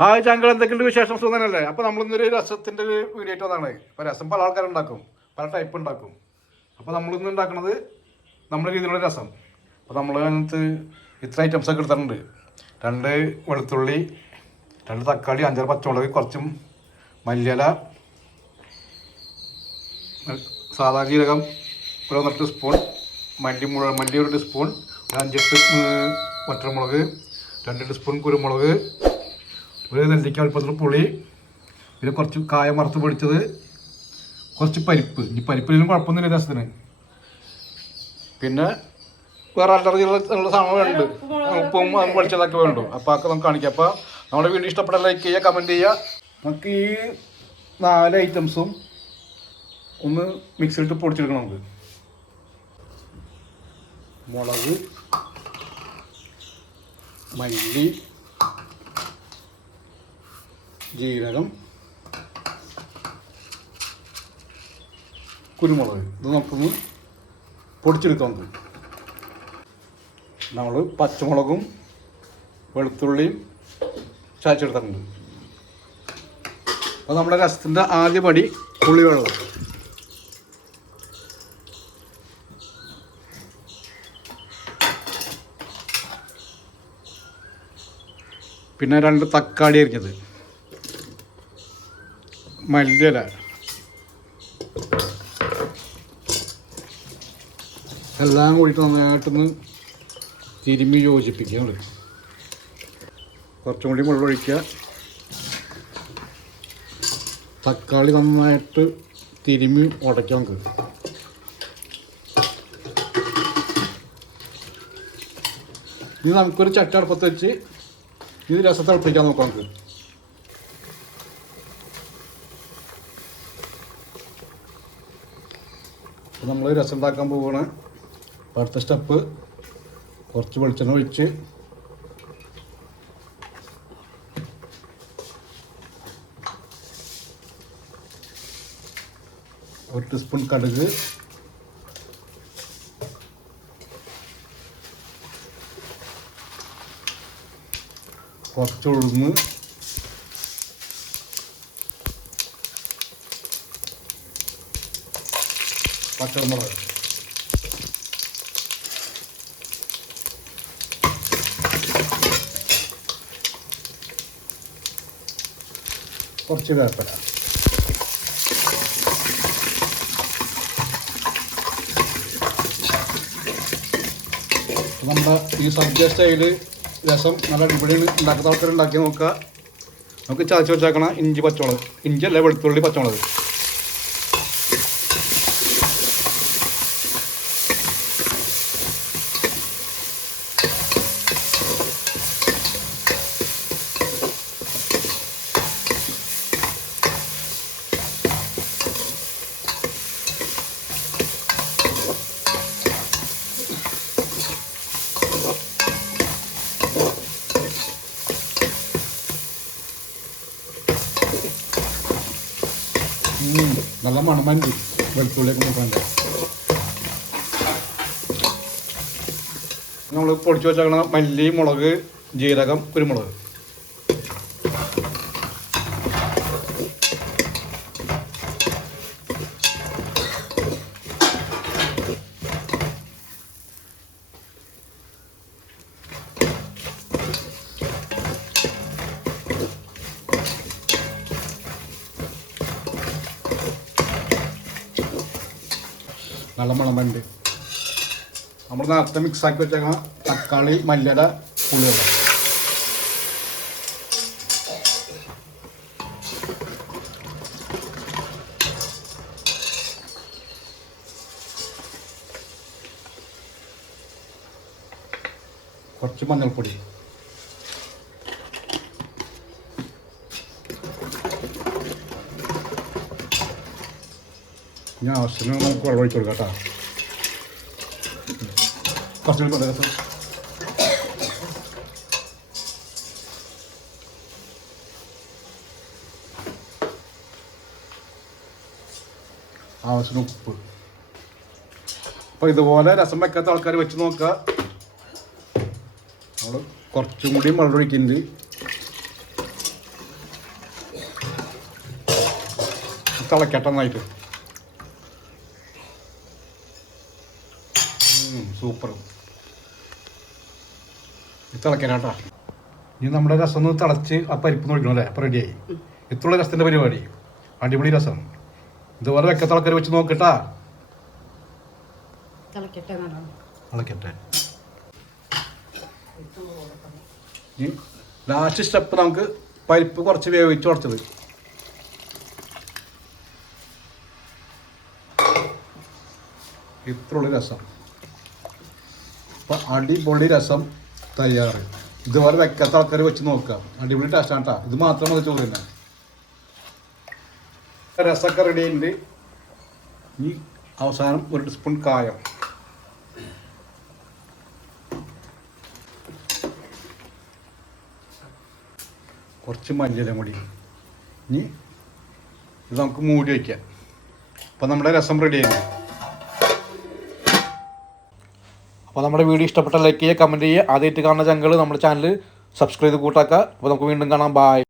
Hi ചാങ്കൾ എന്തൊക്കെയുണ്ട് വിശേഷം? സുഖം തന്നെയല്ലേ അപ്പോൾ നമ്മളിന്നൊരു രസത്തിന്റെ ഒരു വീഡിയോ ആയിട്ട് വന്നതാണ്. രസം പല ആൾക്കാരുണ്ടാക്കും പല ടൈപ്പ് ഉണ്ടാക്കും. അപ്പോൾ നമ്മളിന്ന് ഉണ്ടാക്കുന്നത് നമ്മുടെ രീതിയിലുള്ള രസം. അപ്പോൾ നമ്മൾ അതിനകത്ത് ഇത്ര ഐറ്റംസ് ഒക്കെ എടുത്തിട്ടുണ്ട്. രണ്ട് വെളുത്തുള്ളി രണ്ട് തക്കാളി അഞ്ചാറ് പച്ചമുളക് കുറച്ചും മല്ലിയില സാധാ ജീരകം ഒരു ഒന്നര ടീസ്പൂൺ മല്ലി മുളക് മല്ലി ഒരു ടീസ്പൂൺ ഒരു അഞ്ചെട്ട് ഏർ വറ്റൽമുളക് രണ്ട് ടീസ്പൂൺ കുരുമുളക് ഒരു നെല്ലിക്ക അല്പത്തിൽ പുളി പിന്നെ കുറച്ച് കായ വറുത്ത് പൊടിച്ചത് കുറച്ച് പരിപ്പ്. ഈ പരിപ്പിലും കുഴപ്പമൊന്നുമില്ല രസത്തിന്. പിന്നെ വേറെ അലർജിയുള്ള സാധനങ്ങളുണ്ട് ഉപ്പും പൊളിച്ചതൊക്കെ വേണ്ടു. അപ്പോൾ അതൊക്കെ നമുക്ക് കാണിക്കാം. അപ്പോൾ നമ്മുടെ വീഡിയോ ഇഷ്ടപ്പെട്ട ലൈക്ക് ചെയ്യുക കമന്റ് ചെയ്യുക. നമുക്ക് ഈ നാല് ഐറ്റംസും ഒന്ന് മിക്സിയിലിട്ട് പൊടിച്ചെടുക്കണം നമുക്ക്. മുളക് മല്ലി ജീരകം കുരുമുളക്. ഇത് നമുക്കൊന്ന് പൊടിച്ചെടുക്കാൻ നമുക്ക് നമ്മൾ പച്ചമുളകും വെളുത്തുള്ളിയും ചാച്ചെടുത്തിട്ടുണ്ട് അപ്പോൾ നമ്മുടെ രസത്തിന്റെ ആദ്യ പടി പുളിവെള്ളം പിന്നെ രണ്ട് തക്കാളി അരിഞ്ഞത്. മല്ലിയില. എല്ലാം കൂടിയിട്ട് നന്നായിട്ടൊന്ന് തിരുമ്മി യോജിപ്പിക്കുക നമ്മൾ കുറച്ചും കൂടി വെള്ളം ഒഴിക്കുക തക്കാളി നന്നായിട്ട് തിരുമ്മി ഉടയ്ക്കാം നമുക്ക് ഇനി നമുക്കൊരു ചട്ട അടുപ്പത്ത് വെച്ച് ഇത് രസം തിളപ്പിക്കാൻ നോക്കാം നമുക്ക് നമ്മൾ രസം ഉണ്ടാക്കാൻ പോവുകയാണ് അടുത്ത സ്റ്റെപ്പ് കുറച്ച് വെളിച്ചെണ്ണ ഒഴിച്ച് ഒരു ടീസ്പൂൺ കടുക് കുറച്ച് ഉഴുന്ന് പച്ചമുളക്. കുറച്ച് വേപ്പില. നമ്മുടെ ഈ സദ്യ സ്റ്റൈൽ രസം നല്ല അടിപൊളിയാണ്. ഉണ്ടാക്കുന്ന ആൾക്കാർ ഉണ്ടാക്കി നോക്കുക. നമുക്ക് ചതച്ച് വെച്ചേക്കണം ഇഞ്ചി പച്ചമുളക്. ഇഞ്ചി അല്ല വെളുത്തുള്ളി പച്ചമുളക്. നല്ല മണമഞ്ചി വെളുത്തുള്ളിയൊക്കെ നോക്കാൻ നമ്മൾ പൊടിച്ചു വെച്ചേക്കണ മല്ലി മുളക് ജീരകം കുരുമുളക്. നല്ല മണമുണ്ട് നമ്മൾ നേരത്തെ മിക്സ് ആക്കി വെച്ചേക്കണം തക്കാളി മല്ലിയില പുളിവെള്ളം കുറച്ച് മഞ്ഞൾപ്പൊടി. ഞാൻ ഉപ്പ് അപ്പോൾ ഇതുപോലെ രസം വെക്കാത്ത ആൾക്കാർ വെച്ച് നോക്ക കുറച്ചും കൂടി വെള്ളം തിളക്കട്ടെന്നായിട്ട് സൂപ്പർ ഇത് തിളക്കരാട്ടാ ഇനി നമ്മുടെ രസം ഒന്ന് തിളച്ച് ആ പരിപ്പ് നോക്കണം അല്ലേ അപ്പം റെഡിയായി ഇത്രയുള്ള രസത്തിന്റെ പരിപാടി. അടിപൊളി രസം. ഇതുപോലെ വെക്ക തിളക്കര വെച്ച് നോക്കട്ടാ. തിളക്കട്ടെ ലാസ്റ്റ് സ്റ്റെപ്പ് നമുക്ക് പരിപ്പ് കുറച്ച് വേവിച്ച് കുറച്ചത് ഇത്രയുള്ള രസം. അപ്പം അടിപൊളി രസം തയ്യാറ്. ഇതുപോലെ വെക്കാത്ത ആൾക്കാർ വെച്ച് നോക്കുക. അടിപൊളി ടേസ്റ്റാണ് കേട്ടോ ഇത് മാത്രം മതി ചോറില്ല രസമൊക്കെ റെഡി ആയിട്ടുണ്ട്. ഈ അവസാനം ഒരു ടീസ്പൂൺ കായം. കുറച്ച് മല്ലിയിലും കൂടി. ഇനി ഇത് നമുക്ക് മൂടി വയ്ക്കാം അപ്പം നമ്മുടെ രസം റെഡി ആയി അപ്പോൾ നമ്മുടെ വീഡിയോ ഇഷ്ടപ്പെട്ട ലൈക്ക് ചെയ്യുക കമന്റ് ചെയ്യുക. ആദ്യമായിട്ട് കാണുന്ന ചങ്ങൾ നമ്മുടെ ചാനൽ സബ്സ്ക്രൈബ് കൂട്ടാക്കുക. അപ്പോൾ നമുക്ക് വീണ്ടും കാണാം. ബായ്